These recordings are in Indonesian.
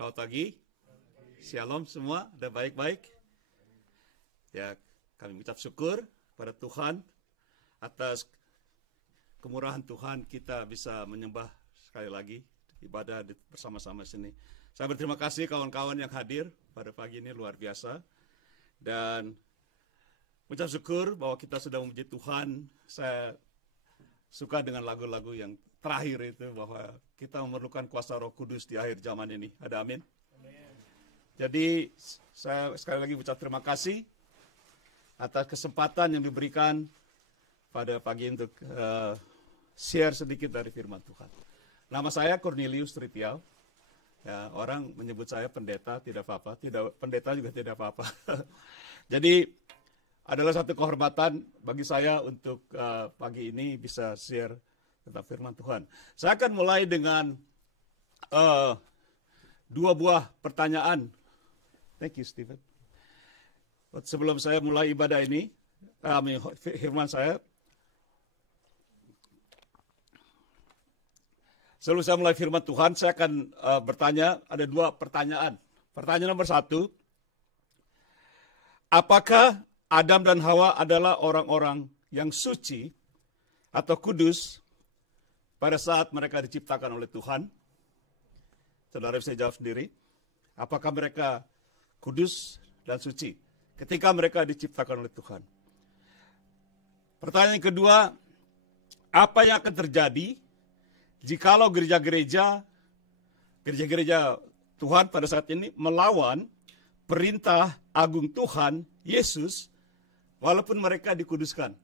Selamat pagi. Shalom semua, ada baik-baik. Ya, kami mengucap syukur pada Tuhan atas kemurahan Tuhan kita bisa menyembah sekali lagi ibadah bersama-sama sini. Saya berterima kasih kawan-kawan yang hadir pada pagi ini, luar biasa. Dan mengucap syukur bahwa kita sudah memuji Tuhan. Saya suka dengan lagu-lagu yang terakhir itu, bahwa kita memerlukan kuasa Roh Kudus di akhir zaman ini. Ada amin? Amin. Jadi saya sekali lagi ucap terima kasih atas kesempatan yang diberikan pada pagi untuk share sedikit dari firman Tuhan. Nama saya Cornelius Tritial. Ya, orang menyebut saya pendeta, tidak apa-apa. Pendeta juga tidak apa-apa. Jadi adalah satu kehormatan bagi saya untuk pagi ini bisa share tentang firman Tuhan. Saya akan mulai dengan dua buah pertanyaan. Thank you, Stephen. Sebelum saya mulai ibadah ini, firman saya, sebelum saya mulai firman Tuhan, saya akan bertanya, ada dua pertanyaan. Pertanyaan nomor satu, apakah Adam dan Hawa adalah orang-orang yang suci atau kudus pada saat mereka diciptakan oleh Tuhan? Saudara bisa jawab sendiri. Apakah mereka kudus dan suci ketika mereka diciptakan oleh Tuhan? Pertanyaan kedua, apa yang akan terjadi jikalau gereja-gereja Tuhan pada saat ini melawan perintah agung Tuhan Yesus walaupun mereka dikuduskan?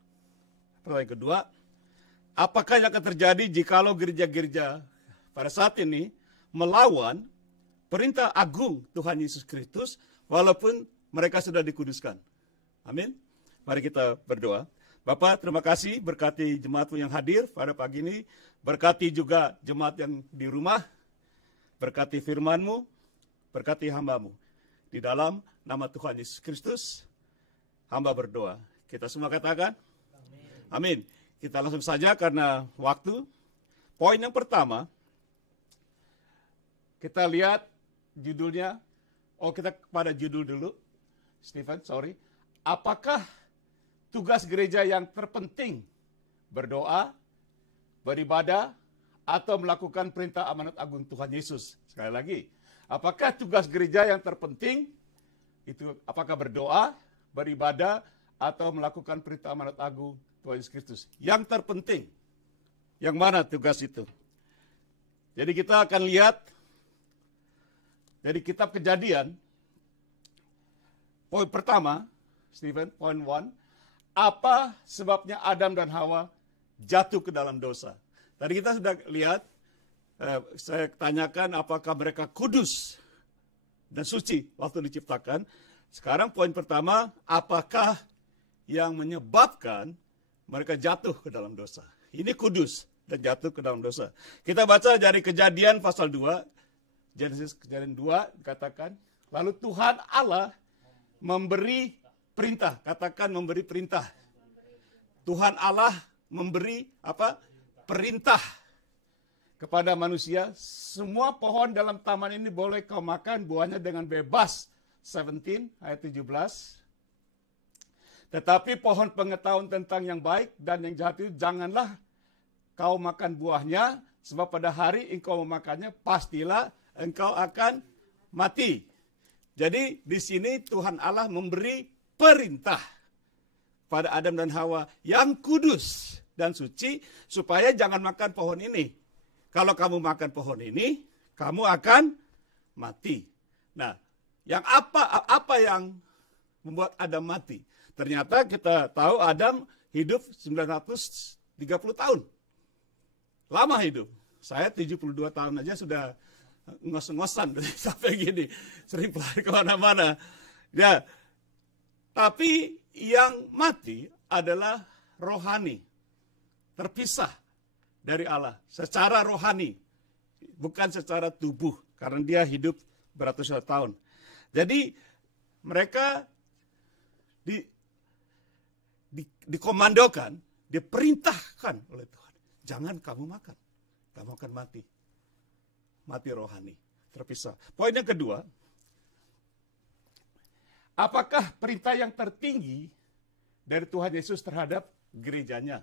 Pertanyaan kedua, apakah yang akan terjadi jikalau gereja-gereja pada saat ini melawan perintah agung Tuhan Yesus Kristus walaupun mereka sudah dikuduskan? Amin. Mari kita berdoa. Bapa, terima kasih berkati jemaatmu yang hadir pada pagi ini. Berkati juga jemaat yang di rumah. Berkati firman-Mu, berkati hamba-Mu. Di dalam nama Tuhan Yesus Kristus, hamba berdoa. Kita semua katakan, amin. Kita langsung saja karena waktu. Poin yang pertama, kita lihat judulnya. Kita pada judul dulu. Stephen, sorry. Apakah tugas gereja yang terpenting berdoa, beribadah, atau melakukan perintah amanat agung Tuhan Yesus? Sekali lagi, apakah tugas gereja yang terpenting itu apakah berdoa, beribadah, atau melakukan perintah amanat agung Tuhan Yesus Kristus? Yang terpenting, yang mana tugas itu? Jadi kita akan lihat dari kitab Kejadian, poin pertama, Stephen, poin 1, apa sebabnya Adam dan Hawa jatuh ke dalam dosa? Tadi kita sudah lihat, saya tanyakan apakah mereka kudus dan suci waktu diciptakan. Sekarang poin pertama, apakah yang menyebabkan mereka jatuh ke dalam dosa? Ini kudus dan jatuh ke dalam dosa. Kita baca dari Kejadian pasal 2, Genesis Kejadian 2 dikatakan, lalu Tuhan Allah memberi perintah, katakan memberi perintah. Tuhan Allah memberi apa? Perintah kepada manusia, semua pohon dalam taman ini boleh kau makan buahnya dengan bebas. 17 ayat 17. Tetapi pohon pengetahuan tentang yang baik dan yang jahat itu janganlah kau makan buahnya, sebab pada hari engkau memakannya pastilah engkau akan mati. Jadi di sini Tuhan Allah memberi perintah pada Adam dan Hawa yang kudus dan suci supaya jangan makan pohon ini. Kalau kamu makan pohon ini, kamu akan mati. Nah, yang apa yang membuat Adam mati? Ternyata kita tahu Adam hidup 930 tahun. Lama hidup. Saya 72 tahun aja sudah ngos-ngosan sampai gini. Sering pelari kemana-mana. Ya, tapi yang mati adalah rohani. Terpisah dari Allah. Secara rohani. Bukan secara tubuh. Karena dia hidup beratus tahun. Jadi mereka dikomandokan, diperintahkan oleh Tuhan. Jangan kamu makan. Kamu akan mati. Mati rohani. terpisah. Poin yang kedua, apakah perintah yang tertinggi dari Tuhan Yesus terhadap gerejanya?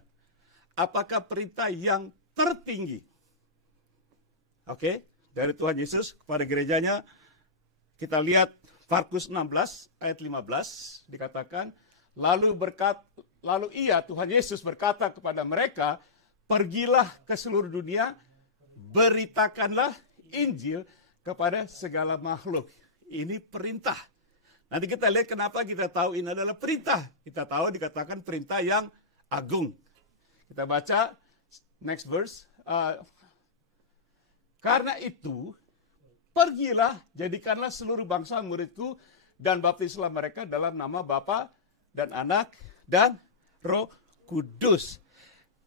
Apakah perintah yang tertinggi? Oke, dari Tuhan Yesus kepada gerejanya, kita lihat Markus 16 ayat 15 dikatakan, lalu ia Tuhan Yesus berkata kepada mereka, pergilah ke seluruh dunia, beritakanlah Injil kepada segala makhluk. Ini perintah. Nanti kita lihat kenapa kita tahu ini adalah perintah. Kita tahu dikatakan perintah yang agung. Kita baca next verse. Karena itu, pergilah, jadikanlah seluruh bangsa muridku, dan baptislah mereka dalam nama Bapa dan Anak dan Roh Kudus.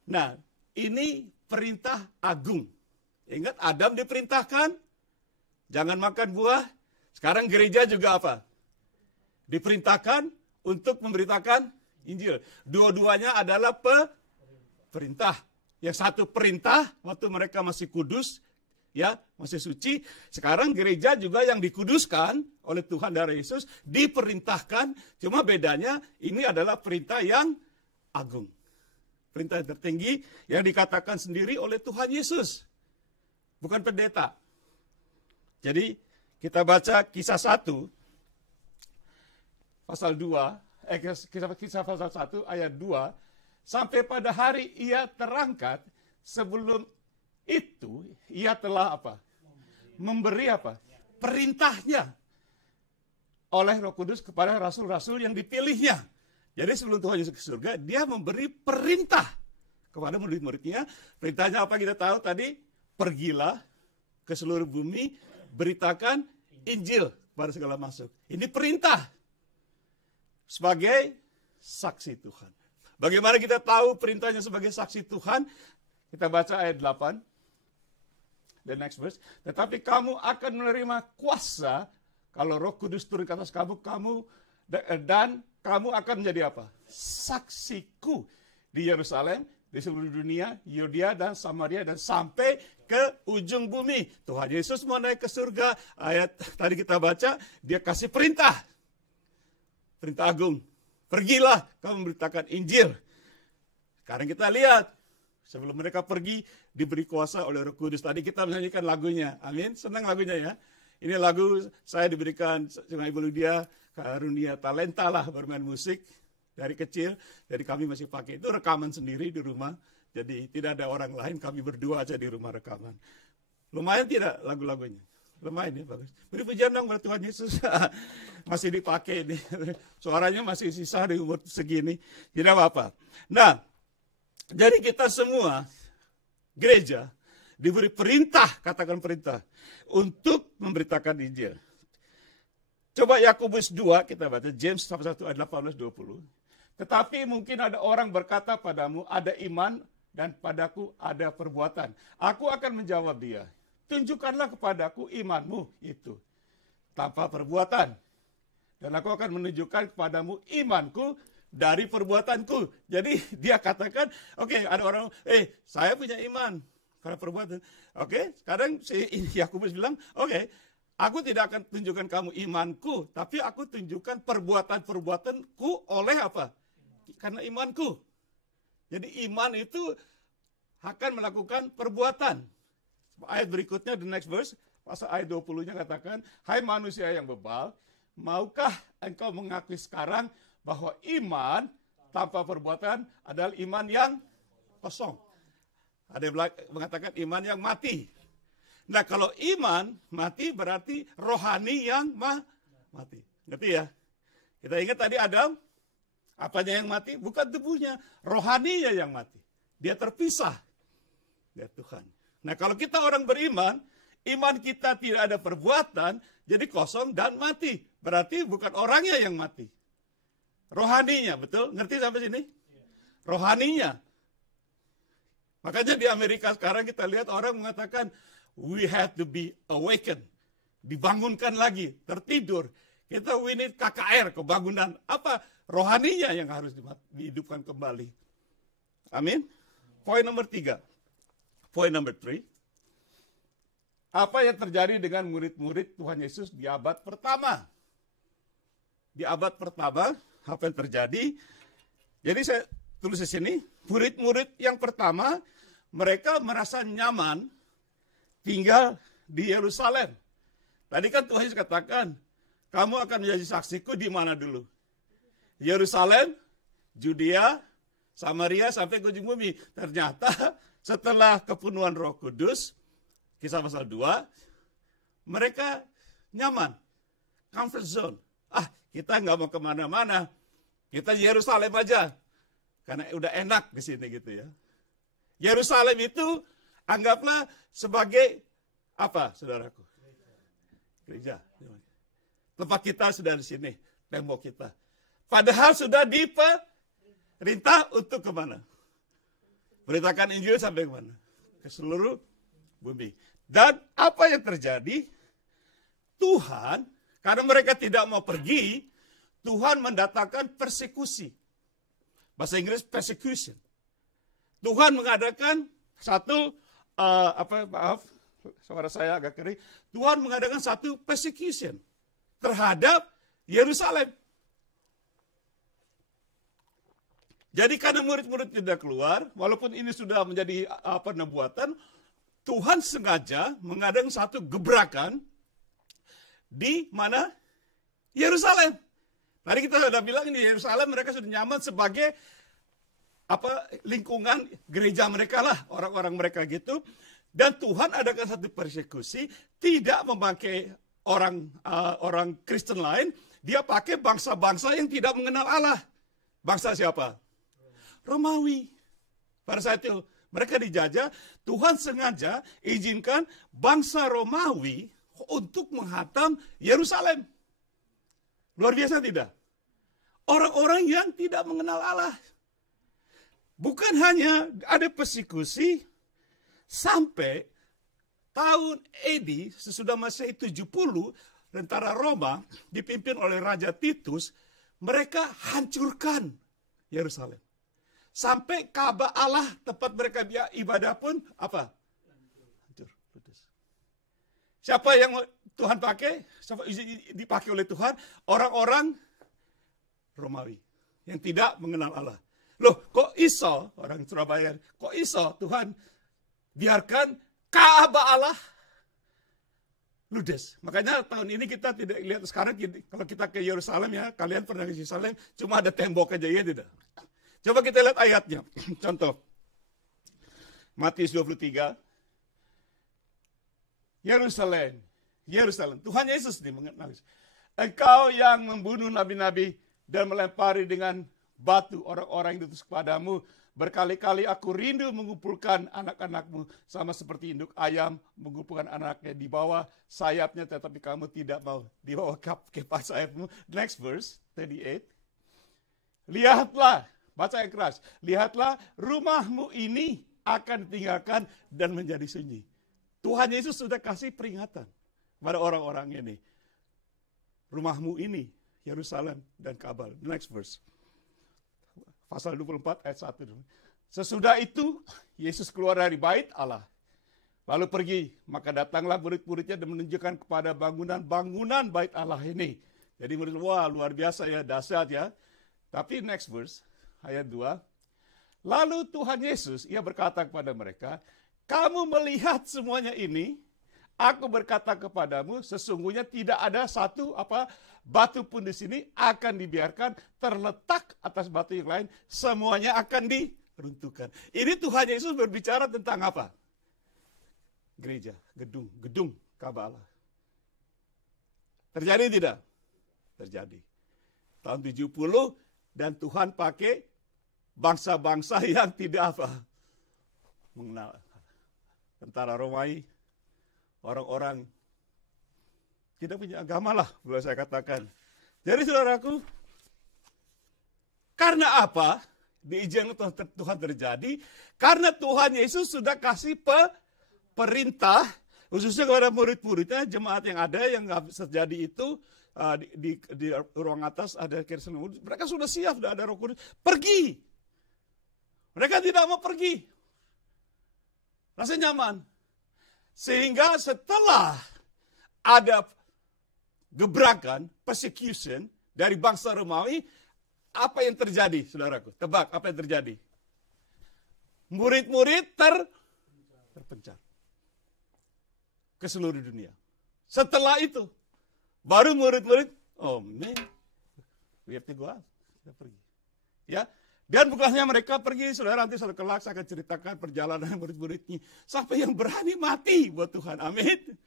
Nah, ini perintah agung. Ingat, Adam diperintahkan, jangan makan buah. Sekarang gereja juga apa? Diperintahkan untuk memberitakan Injil. Dua-duanya adalah perintah. Yang satu perintah waktu mereka masih kudus, ya, masih suci. Sekarang gereja juga yang dikuduskan oleh Tuhan dan Yesus diperintahkan. Cuma bedanya ini adalah perintah yang agung. Perintah tertinggi yang dikatakan sendiri oleh Tuhan Yesus. Bukan pendeta. Jadi kita baca Kisah 1 pasal 2, kisah pasal 1 ayat 2, sampai pada hari ia terangkat, sebelum itu ia telah apa? Memberi apa? Perintahnya oleh Roh Kudus kepada rasul-rasul yang dipilihnya. Jadi sebelum Tuhan Yesus ke surga, dia memberi perintah kepada murid-muridnya. Perintahnya apa kita tahu tadi? Pergilah ke seluruh bumi, beritakan Injil kepada segala makhluk. Ini perintah sebagai saksi Tuhan. Bagaimana kita tahu perintahnya sebagai saksi Tuhan? Kita baca ayat 8. The next verse. Tetapi kamu akan menerima kuasa kalau Roh Kudus turun ke atas kamu, dan kamu akan menjadi apa? Saksiku di Yerusalem, di seluruh dunia, Yudea dan Samaria, dan sampai ke ujung bumi. Tuhan Yesus mau naik ke surga. Ayat tadi kita baca, dia kasih perintah. Perintah agung. Pergilah kamu memberitakan Injil. Sekarang kita lihat. Sebelum mereka pergi, diberi kuasa oleh Roh Kudus. Tadi kita menyanyikan lagunya. Amin. Senang lagunya ya. Ini lagu saya diberikan dengan Ibu Lydia, karunia talenta lah bermain musik dari kecil. Jadi kami masih pakai itu rekaman sendiri di rumah. Jadi tidak ada orang lain, kami berdua aja di rumah rekaman. Lumayan tidak lagu-lagunya? Lumayan ya, bagus. Beri pujian dong buat Tuhan Yesus. Masih dipakai nih. Suaranya masih sisa di umur segini. Tidak apa-apa. Nah, jadi kita semua gereja diberi perintah, katakan perintah, untuk memberitakan Injil. Coba Yakobus 2, kita baca James 1 ayat 18-20. Tetapi mungkin ada orang berkata padamu, ada iman dan padaku ada perbuatan. Aku akan menjawab dia, tunjukkanlah kepadaku imanmu itu tanpa perbuatan. Dan aku akan menunjukkan kepadamu imanku dari perbuatanku. Jadi dia katakan, oke, ada orang, saya punya iman karena perbuatan. Oke, sekarang si Yakobus bilang, oke, aku tidak akan tunjukkan kamu imanku, tapi aku tunjukkan perbuatan-perbuatanku oleh apa? Karena imanku. Jadi iman itu akan melakukan perbuatan. Ayat berikutnya, the next verse, pasal ayat 20-nya katakan, hai manusia yang bebal, maukah engkau mengakui sekarang bahwa iman tanpa perbuatan adalah iman yang kosong. Ada yang mengatakan iman yang mati. Nah, kalau iman mati berarti rohani yang mati. Ngerti ya? Kita ingat tadi Adam, apanya yang mati? Bukan tubuhnya, rohaninya yang mati. Dia terpisah dari Tuhan. Nah, kalau kita orang beriman, iman kita tidak ada perbuatan, jadi kosong dan mati. Berarti bukan orangnya yang mati. Rohaninya, betul? Ngerti sampai sini? Rohaninya. Makanya di Amerika sekarang kita lihat orang mengatakan, we have to be awakened. Dibangunkan lagi, tertidur. Kita we need KKR, kebangunan. Apa? Rohaninya yang harus dihidupkan kembali. Amin. Poin nomor 3. Poin nomor 3. apa yang terjadi dengan murid-murid Tuhan Yesus di abad pertama. Di abad pertama, apa yang terjadi? Jadi saya tulis di sini, murid-murid yang pertama, mereka merasa nyaman tinggal di Yerusalem. Tadi kan Tuhan Yesus katakan, kamu akan menjadi saksiku di mana dulu? Yerusalem, Judea, Samaria, sampai ke ujung bumi. Ternyata setelah kepenuhan Roh Kudus, Kisah pasal 2, mereka nyaman, comfort zone. Kita nggak mau kemana-mana, kita Yerusalem aja. Karena udah enak di sini gitu ya. Yerusalem itu anggaplah sebagai apa, saudaraku? Gereja. Tempat kita sudah di sini, tembok kita. Padahal sudah diperintah untuk kemana? Beritakan Injil sampai kemana? Ke seluruh bumi. Dan apa yang terjadi? Tuhan, karena mereka tidak mau pergi, Tuhan mendatangkan persekusi. Bahasa Inggris persecution. Tuhan mengadakan satu, suara saya agak kering. Tuhan mengadakan satu persecution terhadap Yerusalem. Jadi karena murid-murid tidak keluar, walaupun ini sudah menjadi nubuatan, Tuhan sengaja mengadakan satu gebrakan di mana? Yerusalem. Tadi kita sudah bilang di Yerusalem mereka sudah nyaman sebagai lingkungan gereja mereka lah, orang-orang mereka gitu. Dan Tuhan adakan satu persekusi, tidak memakai orang Kristen lain, dia pakai bangsa-bangsa yang tidak mengenal Allah. Bangsa siapa? Romawi. Pada saat itu mereka dijajah, Tuhan sengaja izinkan bangsa Romawi untuk menghantam Yerusalem. Luar biasa tidak? Orang-orang yang tidak mengenal Allah. Bukan hanya ada persekusi, sampai tahun AD, sesudah Masehi 70, tentara Roma dipimpin oleh Raja Titus, mereka hancurkan Yerusalem. Sampai Ka'bah Allah, tempat mereka ibadah pun, hancur. Siapa yang Tuhan pakai? Siapa dipakai oleh Tuhan? Orang-orang Romawi yang tidak mengenal Allah. Loh, kok iso orang Surabaya? Kok iso Tuhan biarkan Ka'bah Allah ludes? Makanya tahun ini kita tidak lihat sekarang kalau kita ke Yerusalem ya, kalian pernah ke Yerusalem, cuma ada tembok aja ya tidak. Coba kita lihat ayatnya. Contoh. Matius 23. Yerusalem. Tuhan Yesus menangis. Engkau yang membunuh nabi-nabi dan melempari dengan batu orang-orang yang diutus kepadamu. Berkali-kali aku rindu mengumpulkan anak-anakmu sama seperti induk ayam mengumpulkan anaknya di bawah sayapnya, tetapi kamu tidak mau di bawah kepas sayapmu. Next verse, 38. Lihatlah, baca yang keras. Lihatlah, rumahmu ini akan ditinggalkan dan menjadi sunyi. Tuhan Yesus sudah kasih peringatan pada orang-orang ini. Rumahmu ini, Yerusalem dan Ka'bah. Next verse. Pasal 24 ayat 1. Sesudah itu, Yesus keluar dari bait Allah. Lalu pergi, maka datanglah murid-muridnya dan menunjukkan kepada bangunan bait Allah ini. Jadi murid, wah luar biasa ya, dahsyat ya. Tapi next verse, ayat 2. Lalu Tuhan Yesus, ia berkata kepada mereka, kamu melihat semuanya ini, aku berkata kepadamu, sesungguhnya tidak ada satu batu pun di sini akan dibiarkan terletak atas batu yang lain, semuanya akan diruntuhkan. Ini Tuhan Yesus berbicara tentang apa? Gereja, gedung Ka'bah Allah. Terjadi tidak? Terjadi. Tahun 70 dan Tuhan pakai bangsa-bangsa yang tidak mengenal. Tentara Romawi, orang-orang tidak punya agama lah, boleh saya katakan. Jadi saudaraku, karena apa diizinkan Tuhan terjadi? Karena Tuhan Yesus sudah kasih perintah, khususnya kepada murid-muridnya, jemaat yang ada yang terjadi itu, di ruang atas ada Kirsten, mereka sudah siap, sudah ada Roh Kudus, pergi. Mereka tidak mau pergi. Rasanya nyaman. Sehingga setelah ada gebrakan, persecution dari bangsa Romawi, apa yang terjadi, saudaraku? Tebak, apa yang terjadi? Murid-murid terpencar ke seluruh dunia. Setelah itu, baru murid-murid, oh man, we have to go out. Kita pergi. Ya, dan bukan hanya mereka pergi, saudara, nanti saudara kelak saya akan ceritakan perjalanan murid-muridnya. Sampai yang berani mati buat Tuhan, amin.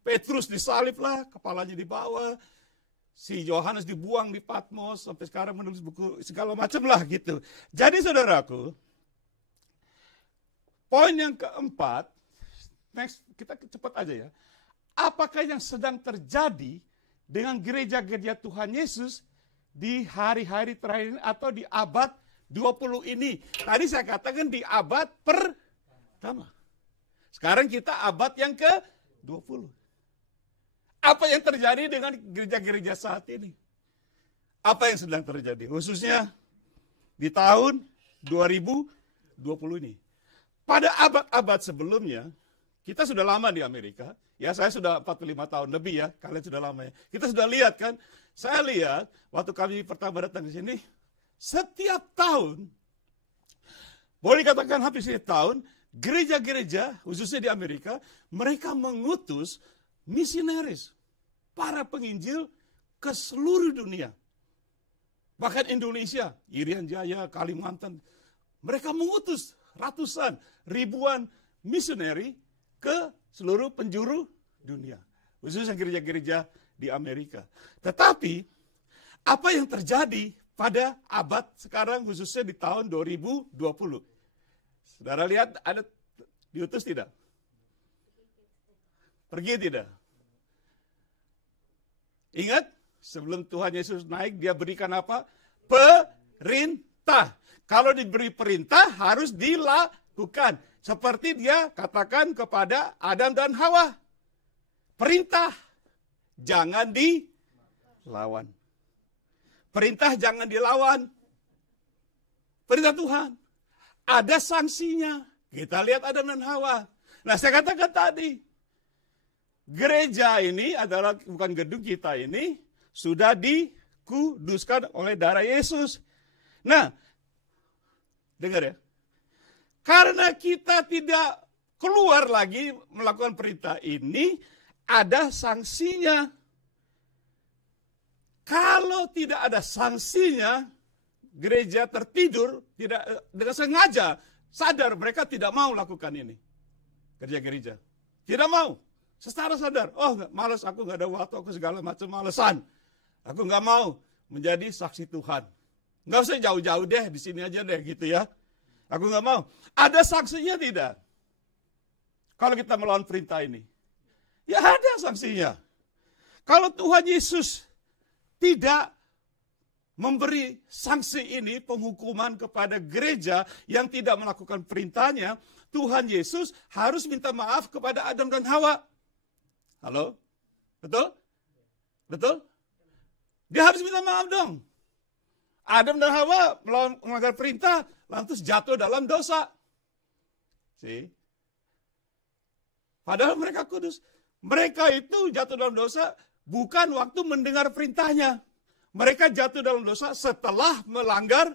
Petrus disalib lah, kepalanya dibawa. Si Yohanes dibuang di Patmos, sampai sekarang menulis buku segala macam lah gitu. Jadi saudaraku, poin yang keempat, next, kita cepat aja ya. Apakah yang sedang terjadi dengan gereja-gereja Tuhan Yesus di hari-hari terakhir ini atau di abad 20 ini? Tadi saya katakan di abad pertama. Sekarang kita abad yang ke-20. Apa yang terjadi dengan gereja-gereja saat ini? Apa yang sedang terjadi? Khususnya di tahun 2020 ini. Pada abad-abad sebelumnya, kita sudah lama di Amerika. Ya, saya sudah 45 tahun lebih ya. Kalian sudah lama ya. Kita sudah lihat kan. Saya lihat, waktu kami pertama datang ke sini, setiap tahun, boleh dikatakan hampir setiap tahun, gereja-gereja, khususnya di Amerika, mereka mengutus misionaris, para penginjil ke seluruh dunia. Bahkan Indonesia, Irian Jaya, Kalimantan, mereka mengutus ratusan, ribuan misioneri ke seluruh penjuru dunia. Khususnya gereja-gereja di Amerika. Tetapi, apa yang terjadi pada abad sekarang, khususnya di tahun 2020? Saudara lihat, ada diutus tidak? Pergi tidak? Ingat, sebelum Tuhan Yesus naik, dia berikan apa? Perintah. Kalau diberi perintah, harus dilakukan. Seperti dia katakan kepada Adam dan Hawa. Perintah, jangan dilawan. Perintah jangan dilawan. Perintah Tuhan. Ada sanksinya. Kita lihat Adam dan Hawa. Nah, saya katakan tadi, gereja ini adalah, bukan gedung kita ini, sudah dikuduskan oleh darah Yesus. Nah, dengar ya. Karena kita tidak keluar lagi melakukan perintah ini, ada sanksinya. Kalau tidak ada sanksinya, gereja tertidur, tidak dengan sengaja, sadar mereka tidak mau lakukan ini. Gereja-gereja. Tidak mau. Secara sadar, oh malas, aku nggak ada waktu, aku segala macam malesan. Aku nggak mau menjadi saksi Tuhan. Nggak usah jauh-jauh deh, di sini aja deh gitu ya. Aku nggak mau. Ada sanksinya tidak? Kalau kita melawan perintah ini. Ya ada sanksinya. Kalau Tuhan Yesus tidak memberi sanksi ini, penghukuman kepada gereja yang tidak melakukan perintahnya, Tuhan Yesus harus minta maaf kepada Adam dan Hawa. Halo? Betul? Betul? Dia harus minta maaf dong. Adam dan Hawa melanggar perintah, lantas jatuh dalam dosa. See? Padahal mereka kudus. Mereka itu jatuh dalam dosa bukan waktu mendengar perintahnya. Mereka jatuh dalam dosa setelah melanggar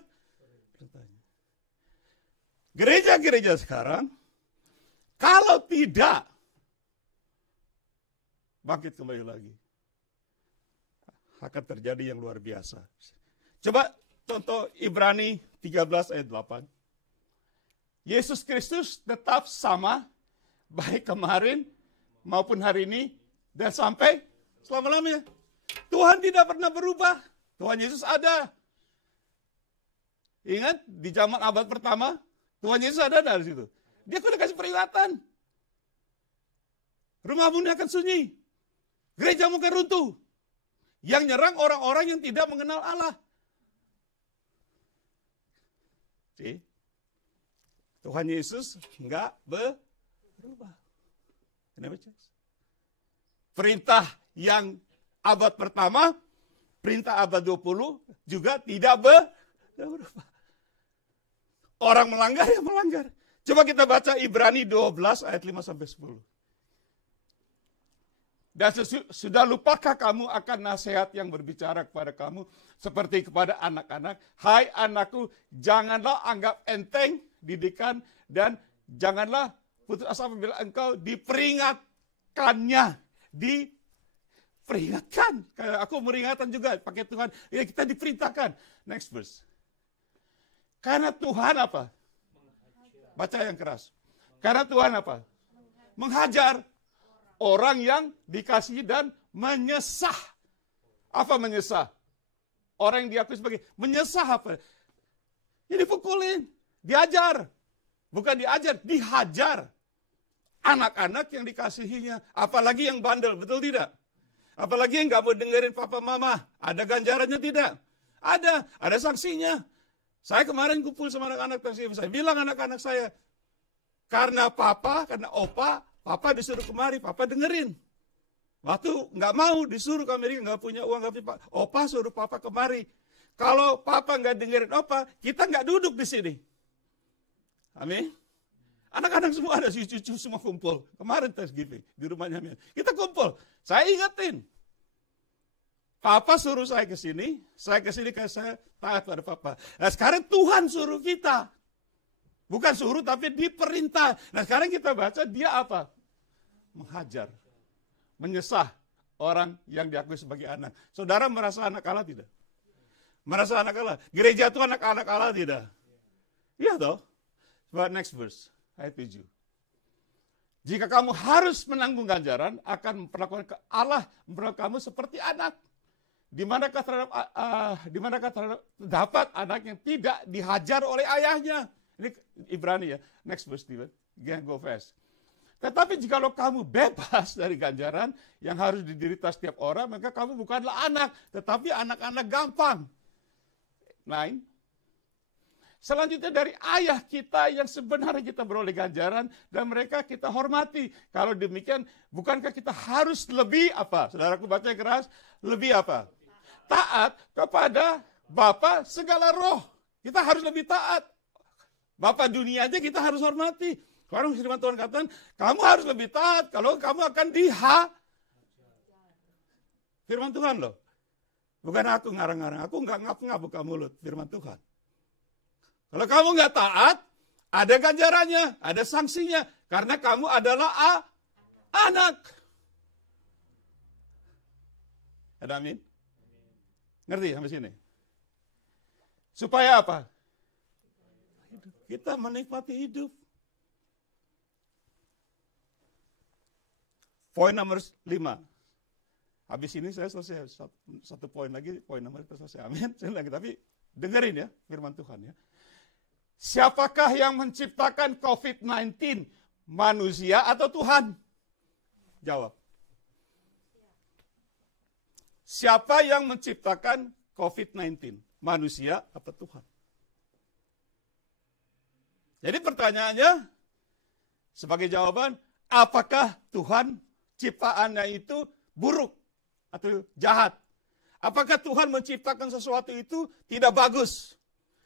perintahnya. Gereja-gereja sekarang, kalau tidak bangkit kembali lagi, akan terjadi yang luar biasa. Coba contoh Ibrani 13 ayat 8. Yesus Kristus tetap sama, baik kemarin maupun hari ini, dan sampai selama-lamanya. Tuhan tidak pernah berubah. Tuhan Yesus ada. Ingat, di zaman abad pertama, Tuhan Yesus ada dari situ. Dia sudah kasih peringatan. Rumahmu akan sunyi. Gerejamu akan runtuh. Yang nyerang orang-orang yang tidak mengenal Allah. See? Tuhan Yesus enggak berubah. Perintah yang abad pertama, perintah abad 20 juga tidak berubah. Orang melanggar ya melanggar. Coba kita baca Ibrani 12 ayat 5 sampai 10. Dan sudah lupakah kamu akan nasihat yang berbicara kepada kamu seperti kepada anak-anak? Hai anakku, janganlah anggap enteng didikan dan janganlah putus asa apabila engkau diperingatkannya. Diperingatkan. Kayak aku meringatan juga pakai Tuhan. Ya kita diperintahkan. Next verse. Karena Tuhan apa? Baca yang keras. Karena Tuhan apa? Menghajar orang yang dikasihi dan menyesah. Apa menyesah? Orang yang diakui sebagai menyesah apa? Ya dipukulin, diajar. Bukan diajar, dihajar. Anak-anak yang dikasihinya. Apalagi yang bandel, betul tidak? Apalagi yang gak mau dengerin papa mama. Ada ganjarannya tidak? Ada sanksinya. Saya kemarin kumpul sama anak-anak, saya bilang anak-anak saya, karena opa disuruh kemari, papa dengerin. Waktu nggak mau disuruh ke Amerika, nggak punya uang, opa suruh papa kemari. Kalau papa nggak dengerin opa, kita nggak duduk di sini. Amin. Anak-anak semua ada, cucu semua kumpul. Kemarin Thanksgiving di rumahnya. Kita kumpul. Saya ingetin. Papa suruh saya ke sini karena saya taat pada papa. Nah sekarang Tuhan suruh kita. Bukan suruh tapi diperintah. Nah sekarang kita baca dia apa? Menghajar. Menyesah orang yang diakui sebagai anak. Saudara merasa anak Allah tidak? Merasa anak Allah? Gereja itu anak-anak Allah tidak? Iya toh. But next verse. Ayat 7. Jika kamu harus menanggung ganjaran, akan memperlakukan Allah memperlakukan kamu seperti anak. Di manakah terdapat anak yang tidak dihajar oleh ayahnya? Ini Ibrani ya. Next verse, Steven. Go fast. Tetapi jikalau kamu bebas dari ganjaran yang harus diderita setiap orang, maka kamu bukanlah anak, tetapi anak-anak gampang. 9. Selanjutnya dari ayah kita yang sebenarnya kita beroleh ganjaran dan mereka kita hormati. Kalau demikian, bukankah kita harus lebih apa? Saudaraku baca keras, lebih apa? Taat kepada Bapa segala roh. Kita harus lebih taat. Bapa dunia aja kita harus hormati. Kalau firman Tuhan katakan, kamu harus lebih taat kalau kamu akan firman Tuhan loh. Bukan aku ngarang-ngarang, aku nggak ngap-ngap buka mulut, firman Tuhan. Kalau kamu nggak taat, ada ganjarannya, ada sanksinya. Karena kamu adalah anak. Ada amin? Ngerti sampai sini? Supaya apa? Kita menikmati hidup. Poin nomor 5. Habis ini saya selesai. Satu poin lagi, poin nomor kita selesai. Amin. Tapi dengerin ya firman Tuhan ya. Siapakah yang menciptakan COVID-19? Manusia atau Tuhan? Jawab. Siapa yang menciptakan COVID-19? Manusia atau Tuhan? Jadi pertanyaannya, sebagai jawaban, apakah Tuhan ciptaannya itu buruk atau jahat? Apakah Tuhan menciptakan sesuatu itu tidak bagus?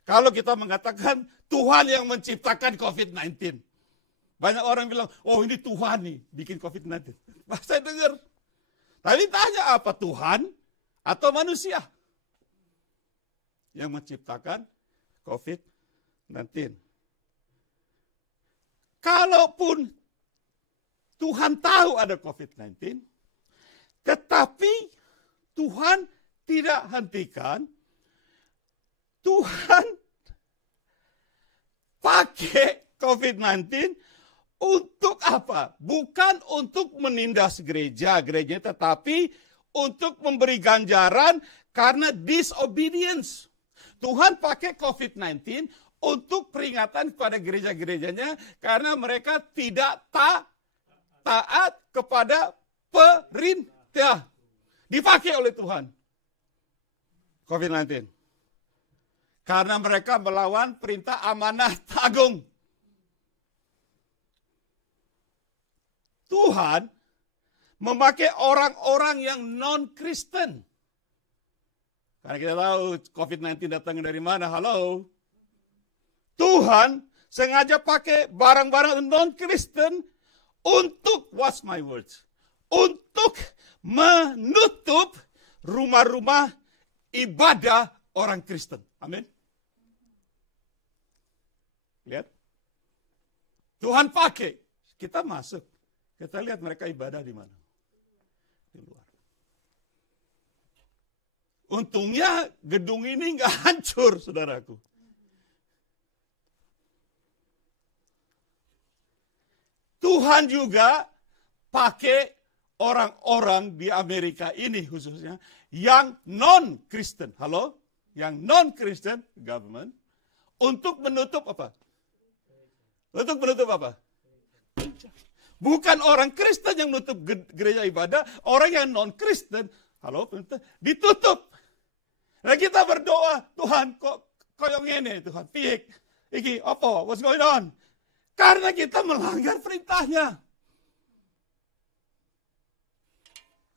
Kalau kita mengatakan Tuhan yang menciptakan COVID-19. Banyak orang bilang, oh ini Tuhan nih bikin COVID-19. Saya dengar. Tapi tanya apa Tuhan atau manusia yang menciptakan COVID-19? Kalaupun Tuhan tahu ada COVID-19, tetapi Tuhan tidak hentikan, Tuhan pakai COVID-19 untuk apa? Bukan untuk menindas gereja-gerejanya, tetapi untuk memberi ganjaran karena disobedience. Tuhan pakai COVID-19 untuk peringatan kepada gereja-gerejanya karena mereka tidak taat kepada perintah. Dipakai oleh Tuhan. COVID-19. Karena mereka melawan perintah amanah agung. Tuhan memakai orang-orang yang non-Kristen. Karena kita tahu COVID-19 datang dari mana, halo. Tuhan sengaja pakai barang-barang non-Kristen untuk, what's my words? Untuk menutup rumah-rumah ibadah orang Kristen. Amin. Lihat. Tuhan pakai. Kita masuk. Kita lihat mereka ibadah di mana. Di luar. Untungnya gedung ini nggak hancur, saudaraku. Tuhan juga pakai orang-orang di Amerika ini khususnya yang non-Kristen. Halo? Yang non-Kristen government untuk menutup apa? Untuk menutup apa? Bukan orang Kristen yang menutup gereja ibadah, orang yang non-Kristen, halo, ditutup. Dan kita berdoa, Tuhan kok yang ini, Tuhan, piik, iki, apa, what's going on? Karena kita melanggar perintahnya.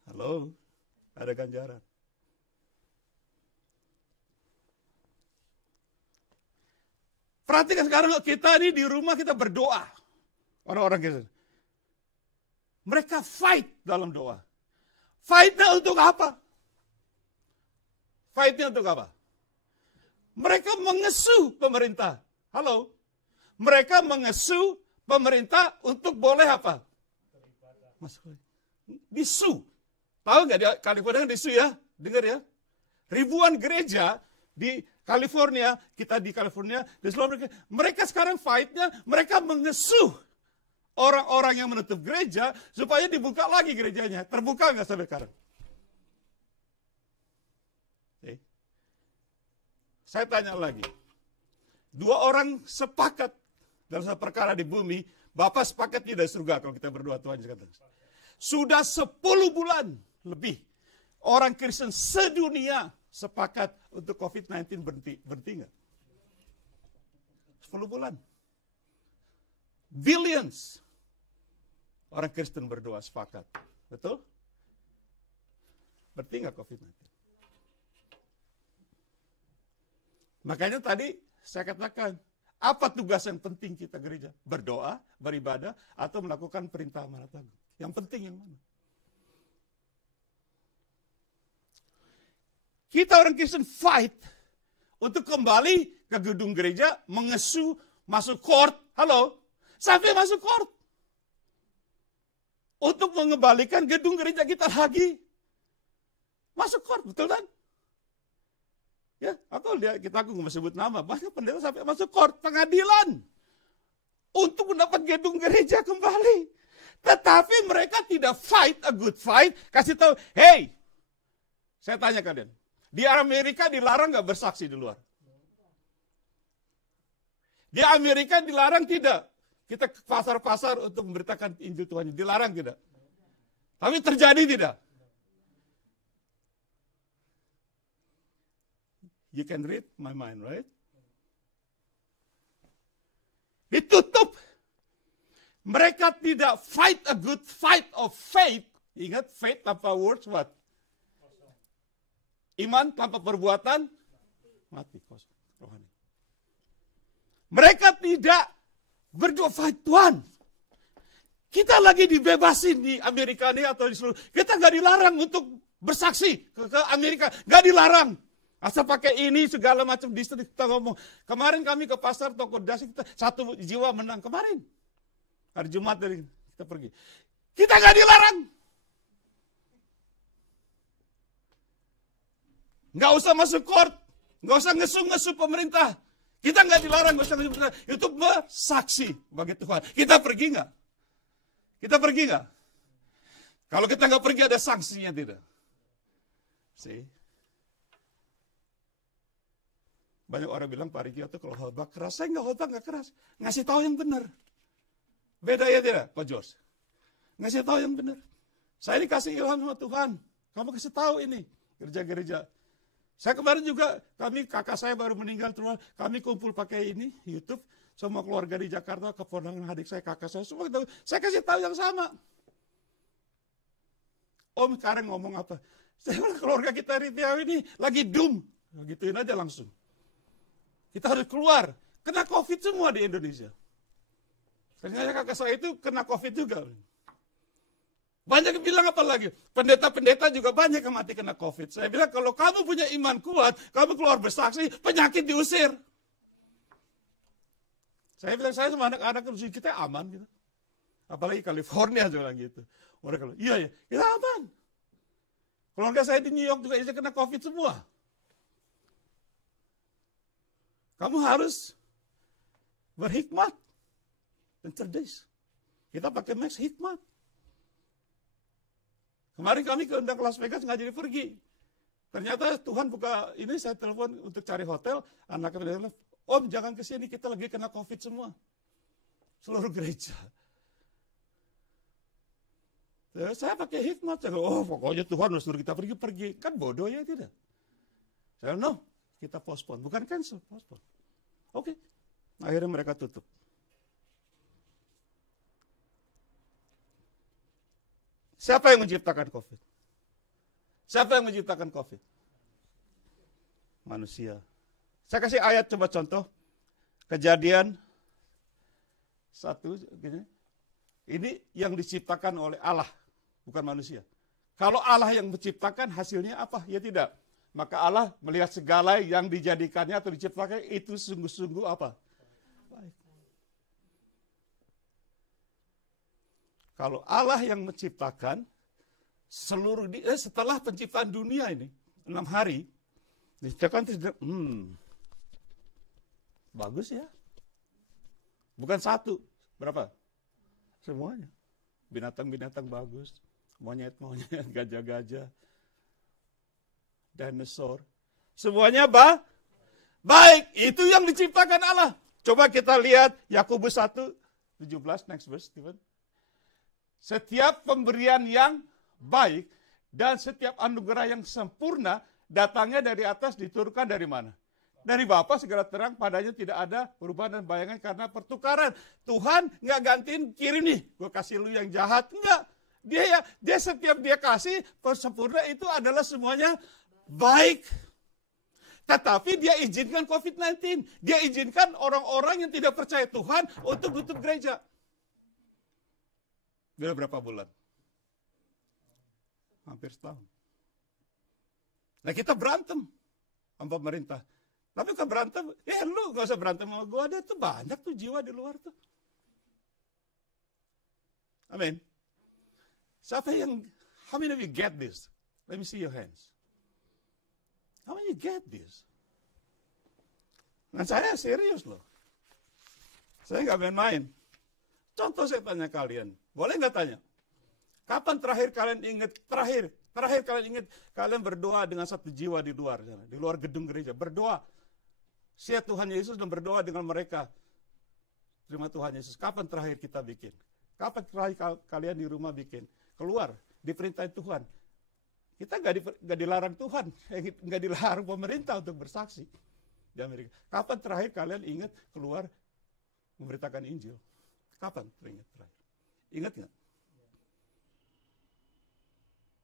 Halo, ada ganjaran. Perhatikan sekarang kita ini di rumah kita berdoa. Orang-orang Kristen. Mereka fight dalam doa. Fightnya untuk apa? Fightnya untuk apa? Mereka mengesu pemerintah. Halo? Mereka mengesu pemerintah untuk boleh apa? Disu. Tahu nggak di California disu ya? Dengar ya? Ribuan gereja di California, kita di California, di seluruh mereka sekarang fight-nya, mereka mengesu orang-orang yang menutup gereja supaya dibuka lagi gerejanya. Terbuka nggak sampai sekarang? Saya tanya lagi. Dua orang sepakat dalam satu perkara di bumi, Bapak sepakat tidak surga kalau kita berdoa Tuhan. Sudah 10 bulan lebih orang Kristen sedunia sepakat untuk COVID-19 berhenti nggak? 10 bulan. Billions orang Kristen berdoa sepakat. Betul? Berhenti nggak COVID-19? Makanya tadi saya katakan, apa tugas yang penting kita gereja? Berdoa, beribadah, atau melakukan perintah amanat agung? Yang penting yang mana? Kita orang Kristen fight untuk kembali ke gedung gereja, mengesu, masuk court. Halo? Sampai masuk court. Untuk mengembalikan gedung gereja kita lagi. Masuk court, betul kan? Ya, kita nggak sebut nama, banyak pendeta sampai masuk court, pengadilan. Untuk mendapat gedung gereja kembali. Tetapi mereka tidak fight a good fight, kasih tahu, hey, saya tanya kalian, di Amerika dilarang nggak bersaksi di luar? Di Amerika dilarang tidak? Kita ke pasar-pasar untuk memberitakan Injil Tuhan, dilarang tidak? Tapi terjadi tidak? You can read my mind, right? Ditutup. Mereka tidak fight a good fight of faith. Ingat, faith tanpa words, what? Iman tanpa perbuatan, mati. Rohani. Mereka tidak berdoa fight Tuhan. Kita lagi dibebasin di Amerika ini atau di seluruh. Kita nggak dilarang untuk bersaksi ke Amerika. Nggak dilarang. Asal pakai ini segala macam distrik kita ngomong. Kemarin kami ke pasar toko dasi kita 1 jiwa menang kemarin. Hari Jumat dari kita pergi. Kita nggak dilarang. Nggak usah masuk court. Nggak usah ngesu-ngesu pemerintah. Kita nggak dilarang, nggak usah ngesu pemerintah. Itu bersaksi bagi Tuhan. Kita pergi nggak? Kita pergi nggak? Kalau kita nggak pergi ada sanksinya tidak? See? Banyak orang bilang Pak Riki itu kalau khotbah keras, saya nggak khotbah nggak keras, ngasih tahu yang benar. Beda ya tidak, Pak Jos? Ngasih tahu yang benar. Saya dikasih ilham sama Tuhan, kamu kasih tahu ini gereja-gereja. Saya kemarin juga, kakak saya baru meninggal, kami kumpul pakai ini YouTube, semua keluarga di Jakarta, keponakan adik saya, kakak saya, semua tahu. Saya kasih tahu yang sama. Om sekarang ngomong apa? Saya bilang keluarga kita Riau ini lagi doom, gituin aja langsung. Kita harus keluar. Kena COVID semua di Indonesia. Ternyata kakak saya itu kena COVID juga. Banyak yang bilang apa lagi? Pendeta-pendeta juga banyak yang mati kena COVID. Saya bilang kalau kamu punya iman kuat, kamu keluar bersaksi, penyakit diusir. Saya bilang saya sama anak-anak kita aman gitu. Apalagi California juga gitu. Mereka bilang, iya ya, kita aman. Keluarga saya di New York juga kena COVID semua. Kamu harus berhikmat dan cerdas. Kita pakai max hikmat. Kemarin kami keundang ke Las Vegas nggak jadi pergi. Ternyata Tuhan buka ini, saya telepon untuk cari hotel. Anaknya bilang, Om jangan ke sini, kita lagi kena COVID semua. Seluruh gereja. Saya pakai hikmat. Saya bilang, oh pokoknya Tuhan suruh kita pergi-pergi. Kan bodoh ya tidak? Saya bilang, no, kita postpone. Bukan cancel, postpone. Oke. Akhirnya mereka tutup. Siapa yang menciptakan COVID? Siapa yang menciptakan COVID? Manusia. Saya kasih ayat coba contoh. Kejadian 1. Ini yang diciptakan oleh Allah, bukan manusia. Kalau Allah yang menciptakan, hasilnya apa? Ya tidak. Maka Allah melihat segala yang dijadikannya atau diciptakan itu sungguh-sungguh apa? Baik. Kalau Allah yang menciptakan seluruh setelah penciptaan dunia ini 6 hari diciptakan bagus ya. Bukan satu, berapa? Semuanya. Binatang-binatang bagus, monyet-monyet, gajah-gajah, dinosaur. Semuanya baik. Itu yang diciptakan Allah. Coba kita lihat Yakobus 1:17, next verse, Stephen. Setiap pemberian yang baik dan setiap anugerah yang sempurna datangnya dari atas, diturunkan dari mana? Dari Bapa segala terang, padanya tidak ada perubahan dan bayangan karena pertukaran. Tuhan nggak gantiin kirim nih, gue kasih lu yang jahat. Enggak. Dia setiap dia kasih, sempurna itu adalah semuanya baik. Tetapi dia izinkan COVID-19. Dia izinkan orang-orang yang tidak percaya Tuhan untuk tutup gereja. Sudah berapa bulan? Hampir setahun. Nah kita berantem sama pemerintah. Tapi kan berantem, lu gak usah berantem sama gue, ada tuh banyak tuh jiwa di luar tuh. Amin. Siapa yang, how many of you get this? Let me see your hands. How many of you get this? Nah saya serius loh. Saya gak main-main. Contoh saya tanya kalian, boleh gak tanya? Kapan terakhir kalian ingat, terakhir kalian ingat, kalian berdoa dengan satu jiwa di luar gedung gereja, berdoa. Siap Tuhan Yesus dan berdoa dengan mereka. Terima Tuhan Yesus. Kapan terakhir kita bikin? Kapan terakhir kalian di rumah bikin? Keluar, diperintahin Tuhan. Kita nggak dilarang Tuhan, nggak dilarang pemerintah untuk bersaksi di Amerika. Kapan terakhir kalian ingat keluar memberitakan Injil? Kapan terakhir? Ingat nggak?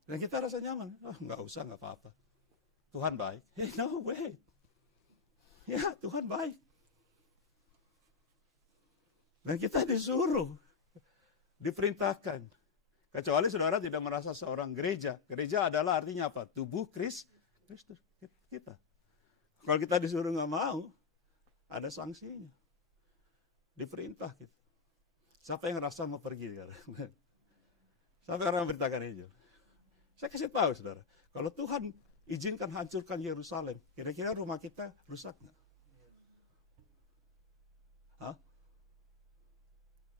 Dan kita rasa nyaman. Nggak usah, nggak apa-apa. Tuhan baik. Hey, no way. Ya, Tuhan baik. Dan kita disuruh, diperintahkan. Kecuali saudara tidak merasa seorang gereja. Gereja adalah artinya apa? Tubuh Kristus. Kita. Kalau kita disuruh nggak mau, ada sanksinya. Diperintah kita. Siapa yang rasa mau pergi sekarang? Siapa yang memberitakan Injil? Saya kasih tahu saudara, kalau Tuhan izinkan hancurkan Yerusalem, kira-kira rumah kita rusak nggak? Hah?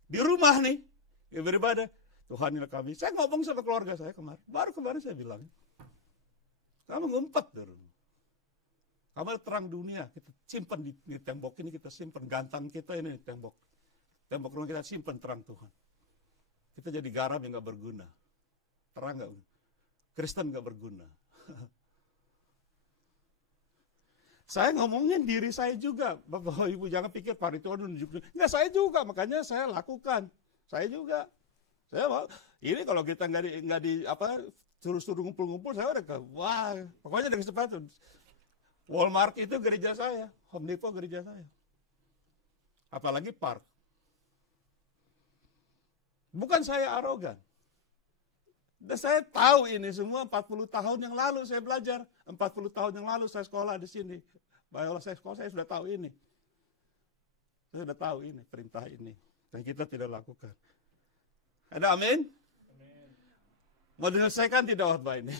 Di rumah nih, beribadah, Tuhan ini kami. Saya ngomong sama keluarga saya kemarin, baru kemarin saya bilang, kamu ngumpet di rumah. Kamu terang dunia, kita simpan di tembok ini, kita simpan gantang kita ini di tembok. Tembok rumah kita simpan terang Tuhan. Kita jadi garam yang nggak berguna. Terang nggak? Kristen nggak berguna. Saya ngomongin diri saya juga. Bapak Ibu jangan pikir Pak Rituan nunjuk. Enggak, saya juga. Makanya saya lakukan. Saya juga. Saya mau. Ini kalau kita nggak di suruh ngumpul-ngumpul, saya udah wah. Pokoknya dengan sepatu. Walmart itu gereja saya. Home Depot gereja saya. Apalagi park. Bukan saya arogan. Dan saya tahu ini semua 40 tahun yang lalu saya belajar. 40 tahun yang lalu saya sekolah di sini. Baiklah saya sekolah, saya sudah tahu ini. Saya sudah tahu ini, perintah ini. Dan kita tidak lakukan. Ada amin? Mau diselesaikan tidak khotbah ini?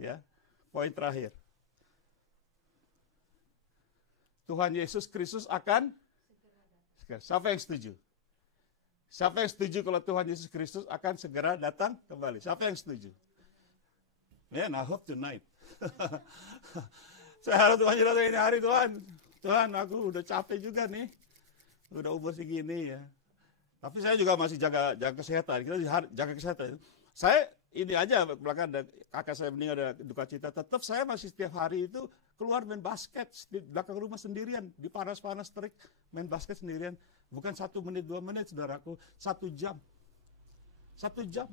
Ya, poin terakhir. Tuhan Yesus Kristus akan, siapa yang setuju? Siapa yang setuju kalau Tuhan Yesus Kristus akan segera datang kembali? Siapa yang setuju? Man, I hope tonight. Saya harap Tuhan datang ini hari, Tuhan. Tuhan, aku udah capek juga nih. Udah umur segini ya. Tapi saya juga masih jaga kesehatan. Kita jaga kesehatan. Saya ini aja, belakang ada kakak saya meninggal, ada duka cita. Tetap saya masih setiap hari itu keluar main basket di belakang rumah sendirian. Di panas-panas terik main basket sendirian. Bukan 1 menit, 2 menit, saudaraku. 1 jam. 1 jam.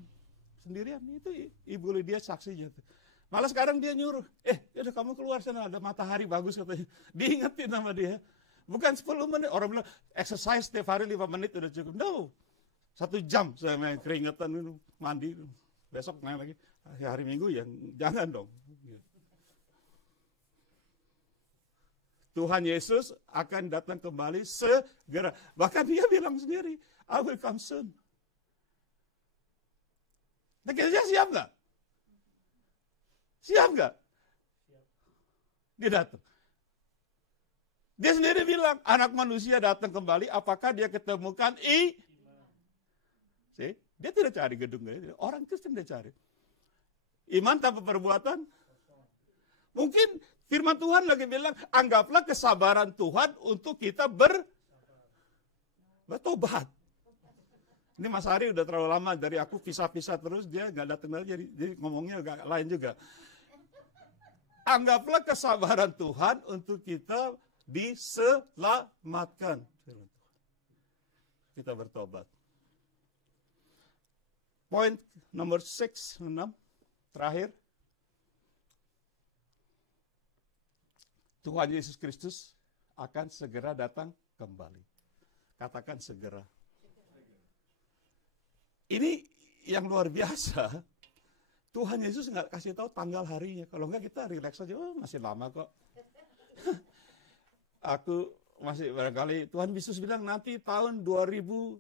Sendirian. Itu Ibu Lydia saksinya. Malah sekarang dia nyuruh. Yaudah kamu keluar sana, ada matahari bagus katanya. Diingetin sama dia. Bukan 10 menit. Orang bilang, exercise setiap hari 5 menit udah cukup. No. 1 jam saya main keringetan, mandi. Besok main lagi. Hari Minggu ya jangan dong. Tuhan Yesus akan datang kembali segera. Bahkan dia bilang sendiri, I will come soon. Nah, kira-kira siap nggak? Siap nggak? Dia datang. Dia sendiri bilang, anak manusia datang kembali, apakah dia ketemukan See? Dia tidak cari gedung. Orang Kristen dia cari. Iman tanpa perbuatan. Mungkin firman Tuhan lagi bilang, anggaplah kesabaran Tuhan untuk kita bertobat. Ini Mas Hari udah terlalu lama dari aku pisah-pisah terus, dia nggak datang lagi, jadi ngomongnya agak lain juga. Anggaplah kesabaran Tuhan untuk kita diselamatkan. Kita bertobat. Poin nomor 6, terakhir. Tuhan Yesus Kristus akan segera datang kembali. Katakan segera. Ini yang luar biasa. Tuhan Yesus nggak kasih tahu tanggal harinya. Kalau nggak kita relax aja, masih lama kok. Aku masih barangkali, Tuhan Yesus bilang nanti tahun 2030.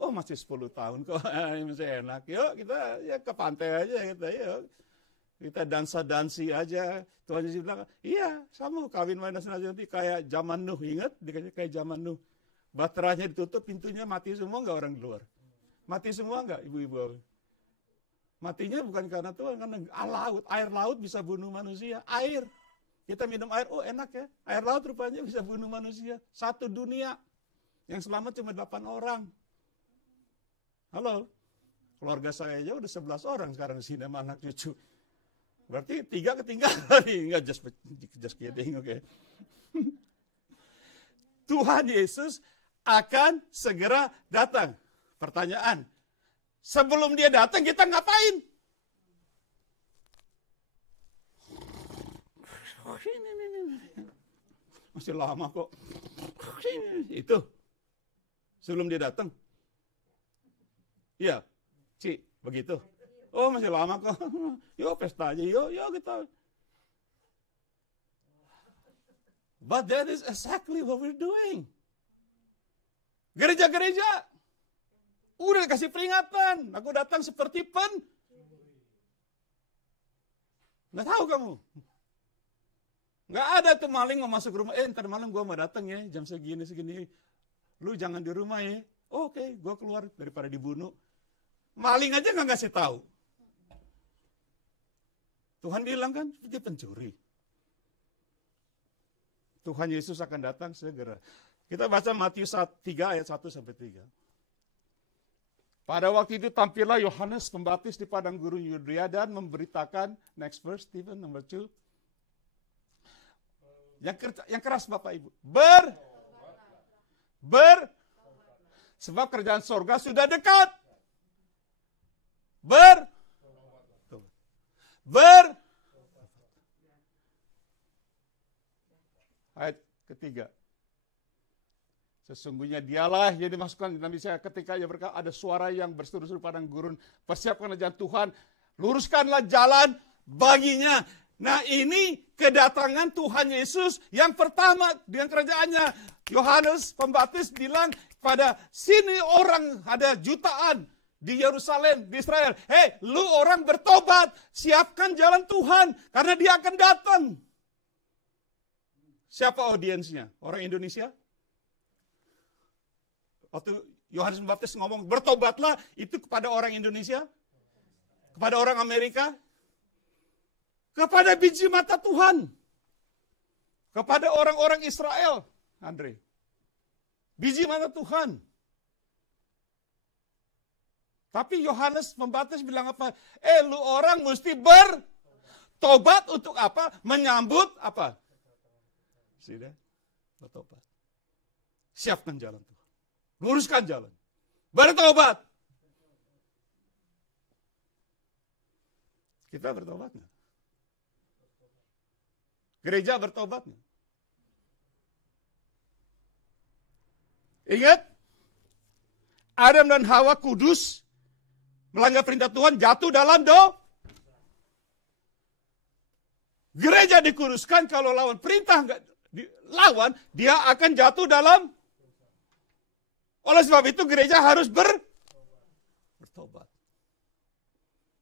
Oh masih 10 tahun kok, masih enak. Yuk kita ya ke pantai aja kita, yuk. Kita dansa-dansi aja. Tuhan Yesus bilang, iya sama kawin manis nanti kayak zaman Nuh. Ingat? Kayak zaman Nuh. Baterainya ditutup, pintunya mati semua nggak orang di luar? Mati semua nggak ibu-ibu? Matinya bukan karena Tuhan, karena air laut bisa bunuh manusia. Air. Kita minum air, oh enak ya. Air laut rupanya bisa bunuh manusia. Satu dunia. Yang selamat cuma 8 orang. Halo? Keluarga saya aja udah 11 orang sekarang di sini sama anak cucu. Berarti 3 ketinggalan. Enggak, just kidding, oke. Tuhan Yesus akan segera datang. Pertanyaan, sebelum dia datang kita ngapain? Masih lama kok. Itu. Sebelum dia datang. Iya, Ci, begitu. Oh, masih lama kok. Yuk, pesta aja. Yuk kita. But that is exactly what we're doing. Gereja-gereja udah kasih peringatan. Aku datang seperti nggak tahu kamu. Nggak ada tuh maling mau masuk rumah. Ntar malam gue mau datang ya, jam segini. Lu jangan di rumah ya. Oke, gue keluar daripada dibunuh. Maling aja nggak ngasih tahu. Tuhan bilang kan, dia pencuri. Tuhan Yesus akan datang segera. Kita baca Matius 3 ayat 1-3. Pada waktu itu tampillah Yohanes Pembaptis di padang gurun Yudea dan memberitakan, next verse, Stephen, number 2. Yang keras Bapak Ibu. Sebab kerajaan sorga sudah dekat. Ayat ketiga. Sesungguhnya dialah yang dimasukkan dalam Yesaya ketika ia berkata, ada suara yang berseru-seru padang gurun, persiapkanlah jalan Tuhan, luruskanlah jalan baginya. Nah, ini kedatangan Tuhan Yesus yang pertama dengan kerajaannya. Yohanes Pembaptis bilang pada sini orang ada jutaan di Yerusalem, di Israel. Hei, lu orang bertobat, siapkan jalan Tuhan karena dia akan datang. Siapa audiensnya? Orang Indonesia? Waktu Yohanes Pembaptis ngomong, bertobatlah, itu kepada orang Indonesia? Kepada orang Amerika? Kepada biji mata Tuhan. Kepada orang-orang Israel, Andre. Biji mata Tuhan. Tapi Yohanes Pembaptis bilang apa? Lu orang mesti bertobat untuk apa? Menyambut apa? Sudah, bertobat. Siapkan jalan Tuhan. Luruskan jalan. Bertobat. Kita bertobat nggak? Gereja bertobat nggak? Ingat, Adam dan Hawa kudus, melanggar perintah Tuhan, jatuh dalam dosa. Gereja dikuduskan kalau lawan perintah nggak lawan, dia akan jatuh dalam. Oleh sebab itu gereja harus bertobat.